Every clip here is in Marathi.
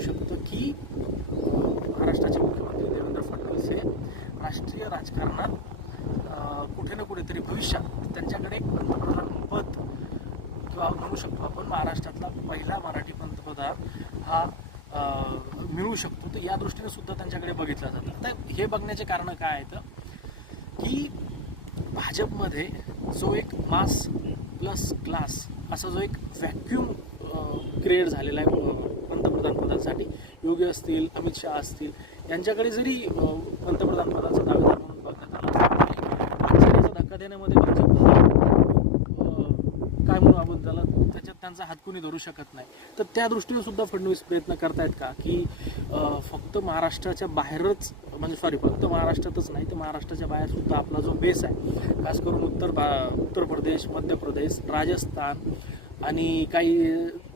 असू शकतं की महाराष्ट्राचे मुख्यमंत्री देवेंद्र फडणवीस हे राष्ट्रीय राजकारणात कुठे ना कुठेतरी भविष्यात त्यांच्याकडे एक पंतप्रधान पद किंवा म्हणू शकतो आपण महाराष्ट्रातला पहिला मराठी पंतप्रधान हा मिळू शकतो. तर या दृष्टीने सुद्धा त्यांच्याकडे बघितलं जातं. तर हे बघण्याचे कारण काय आहेत? की भाजपमध्ये जो एक मास प्लस क्लास असा जो एक व्हॅक्युम क्रिएट झालेला आहे पदासाठी योगी असतील अमित शहा असतील यांच्याकडे जरी पंतप्रधान पदाचा दावेदार म्हणून बघण्यात आला तरी धक्का देण्यामध्ये भाजप काय म्हणू आपण त्याला त्याच्यात त्यांचा हात कोणी धरू शकत नाही. तर त्या दृष्टीने सुद्धा फडणवीस प्रयत्न करतायत का? की फक्त महाराष्ट्राच्या बाहेरच म्हणजे सॉरी फक्त महाराष्ट्रातच नाही तर महाराष्ट्राच्या बाहेर सुद्धा आपला जो बेस आहे खास करून उत्तर भा- उत्तर प्रदेश मध्य प्रदेश राजस्थान आणि काही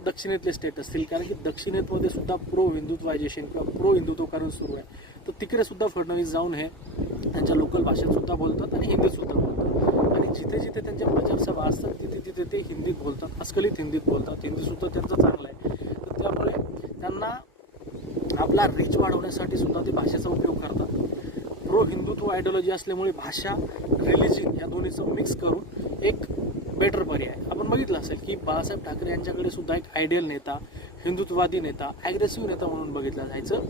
दक्षिणेतले स्टेट असतील कारण की दक्षिणेतमध्ये सुद्धा प्रो हिंदुत्वायझेशन किंवा प्रो हिंदुत्वकरण सुरू आहे. तर तिकडे सुद्धा फडणवीस जाऊन हे त्यांच्या लोकल भाषेत सुद्धा बोलतात आणि हिंदीत सुद्धा बोलतात. आणि जिथे जिथे त्यांच्या प्रचार सभा असतात तिथे तिथे ते हिंदीत बोलतात अस्खलित हिंदीत बोलतात. हिंदी सुद्धा त्यांचं चांगलं आहे. तर त्यामुळे त्यांना आपला रीच वाढवण्यासाठी सुद्धा ते भाषेचा उपयोग करतात. प्रो हिंदुत्व आयडिओलॉजी असल्यामुळे भाषा रिलिजन या दोन्हीचं मिक्स करून एक बेटर पर्याय आपण बघितलं असेल की बाळासाहेब ठाकरे यांच्याकडे सुद्धा एक आयडियल नेता हिंदुत्ववादी नेता ॲग्रेसिव्ह नेता म्हणून बघितलं जायचं.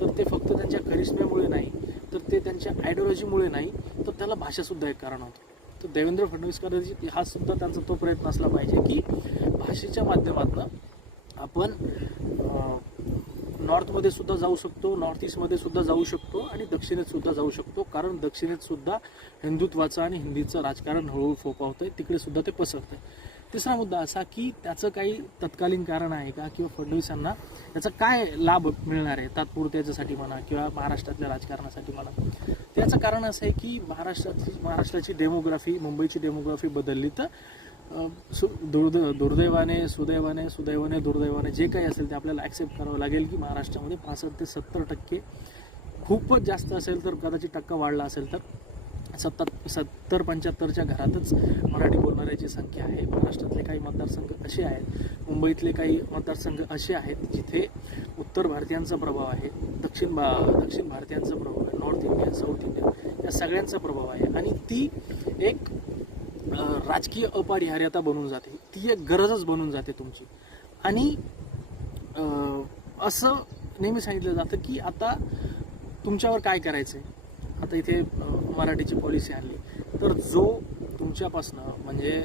तर ते फक्त त्यांच्या करिश्म्यामुळे नाही तर ते त्यांच्या आयडिओलॉजीमुळे नाही तर त्याला भाषासुद्धा एक कारण होतं. तर देवेंद्र फडणवीस कदाचित हा सुद्धा त्यांचा तो प्रयत्न असला पाहिजे की भाषेच्या माध्यमातून आपण नॉर्थमध्ये सुद्धा जाऊ शकतो नॉर्थ ईस्टमध्ये सुद्धा जाऊ शकतो आणि दक्षिणेत सुद्धा जाऊ शकतो. कारण दक्षिणेत सुद्धा हिंदुत्वाचं आणि हिंदीचं राजकारण हळूहळू फोपावतंय तिकडे सुद्धा ते पसरतं आहे तिसरा मुद्दा असा की त्याचं काही तत्कालीन कारण आहे का? किंवा फडणवीसांना याचा काय लाभ मिळणार आहे? तात्पुरते याच्यासाठी म्हणा किंवा महाराष्ट्रातल्या राजकारणासाठी म्हणा. त्याचं कारण असं आहे की महाराष्ट्रातली महाराष्ट्राची डेमोग्राफी मुंबईची डेमोग्राफी बदलली तर सु दुर्द दुर्दैवाने सुदैवाने सुदैवाने दुर्दैवाने जे काही असेल ते आपल्याला ॲक्सेप्ट करावं लागेल की महाराष्ट्रामध्ये पासष्ट ते सत्तर टक्के खूपच जास्त असेल तर कदाचित टक्का वाढला असेल तर सत्तर सत्तर पंच्याहत्तरच्या घरातच मराठी बोलणाऱ्याची संख्या आहे. महाराष्ट्रातले काही मतदारसंघ असे आहेत मुंबईतले काही मतदारसंघ असे आहेत जिथे उत्तर भारतीयांचा प्रभाव आहे दक्षिण भा दक्षिण भारतीयांचा प्रभाव आहे नॉर्थ इंडियन साऊथ इंडियन या सगळ्यांचा प्रभाव आहे. आणि ती एक राजकीय अपरिहार्यता बनून जाते. ती एक गरजच बनून जाते तुमची. आणि असं नेहमी सांगितलं जातं की आता तुमच्यावर काय करायचं आहे आता इथे मराठीची पॉलिसी आणली तर जो तुमच्यापासनं म्हणजे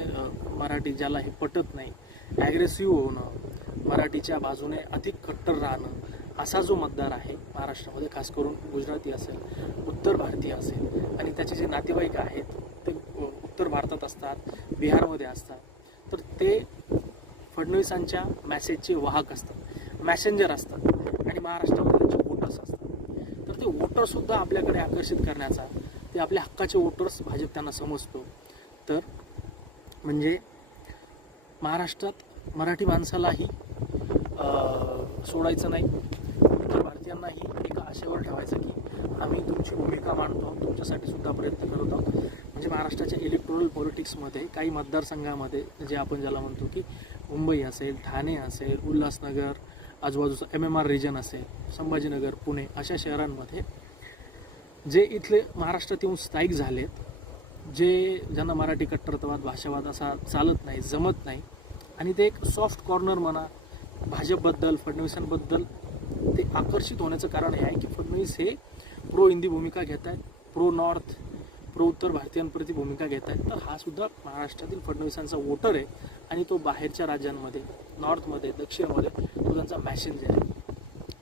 मराठी ज्याला हे पटत नाही ॲग्रेसिव्ह होणं मराठीच्या बाजूने अधिक कट्टर राहणं असा जो मतदार आहे महाराष्ट्रामध्ये खास करून गुजराती असेल उत्तर भारतीय असेल आणि त्याचे जे नातेवाईक आहेत उत्तर भारतात असतात बिहारमध्ये असतात तर ते फडणवीसांच्या मॅसेजचे वाहक असतात मॅसेंजर असतात आणि महाराष्ट्रामध्ये त्यांचे वोटर्स असतात. तर ते वोटरसुद्धा आपल्याकडे आकर्षित करण्याचा ते आपल्या हक्काचे वोटर्स भाजप त्यांना समजतो. तर म्हणजे महाराष्ट्रात मराठी माणसालाही सोडायचं नाही उत्तर भारतीयांनाही एका आशेवर ठेवायचं की आम्ही तुमची भूमिका मांडतो तुमच्यासाठी सुद्धा प्रयत्न करत आहोत. म्हणजे महाराष्ट्राच्या इलेक्टोरल पॉलिटिक्समध्ये काही मतदारसंघामध्ये जे आपण ज्याला म्हणतो की मुंबई असेल ठाणे असेल उल्हासनगर आजूबाजूचं एम एम आर रिजन असेल संभाजीनगर पुणे अशा शहरांमध्ये जे इथले महाराष्ट्रात येऊन स्थायिक झालेत जे ज्यांना मराठी कट्टरतावाद भाषावाद असा चालत नाही जमत नाही आणि ते एक सॉफ्ट कॉर्नर म्हणा भाजपबद्दल फडणवीसांबद्दल ते आकर्षित होण्याचं कारण हे आहे की फडणवीस हे प्रो हिंदी भूमिका घेत आहेत प्रो नॉर्थ प्रो उत्तर भारतीयांप्रती भूमिका घेत आहेत तर हा सुद्धा महाराष्ट्रातील फडणवीसांचा वोटर आहे आणि तो बाहेरच्या राज्यांमध्ये नॉर्थमध्ये दक्षिणमध्ये तो त्यांचा मॅसेंजर आहे.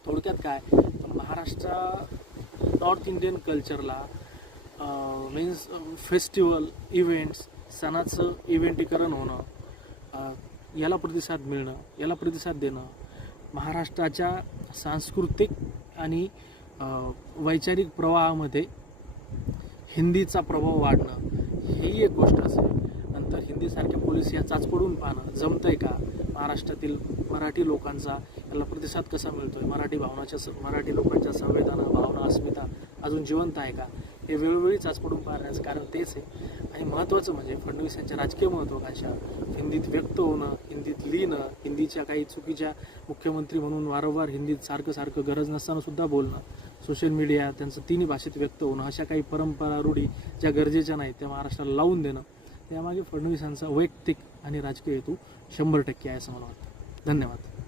थोडक्यात काय तर महाराष्ट्रा नॉर्थ इंडियन कल्चरला मीन्स फेस्टिवल इव्हेंट्स सणाचं इव्हेंटीकरण होणं याला प्रतिसाद मिळणं याला प्रतिसाद देणं महाराष्ट्राच्या सांस्कृतिक आणि वैचारिक प्रवाहामध्ये हिंदीचा प्रभाव वाढणं ही एक गोष्ट असेल. नंतर हिंदीसारख्या पोलीस या चाचपडून पाहणं जमतंय का? महाराष्ट्रातील मराठी लोकांचा याला प्रतिसाद कसा मिळतोय? मराठी भावनाच्या स- मराठी लोकांच्या संवेदना भावना अस्मिता अजून जिवंत आहे का? हे वेळोवेळी चाचपडून पाहण्याचं कारण तेच आहे. आणि महत्त्वाचं म्हणजे फडणवीस यांच्या राजकीय महत्त्वाकांक्षा हिंदीत व्यक्त होणं हिंदीत लिहिणं हिंदीच्या काही चुकीच्या मुख्यमंत्री म्हणून वारंवार हिंदीत सारखं सारखं गरज नसताना सुद्धा बोलणं सोशल मीडिया त्यांचं तिन्ही भाषेत व्यक्त होणं अशा काही परंपरा रूढी ज्या गरजेच्या नाहीत त्या महाराष्ट्राला लावून देणं त्यामागे फडणवीसांचा वैयक्तिक आणि राजकीय हेतू शंभर टक्के आहे असं मला वाटतं. धन्यवाद.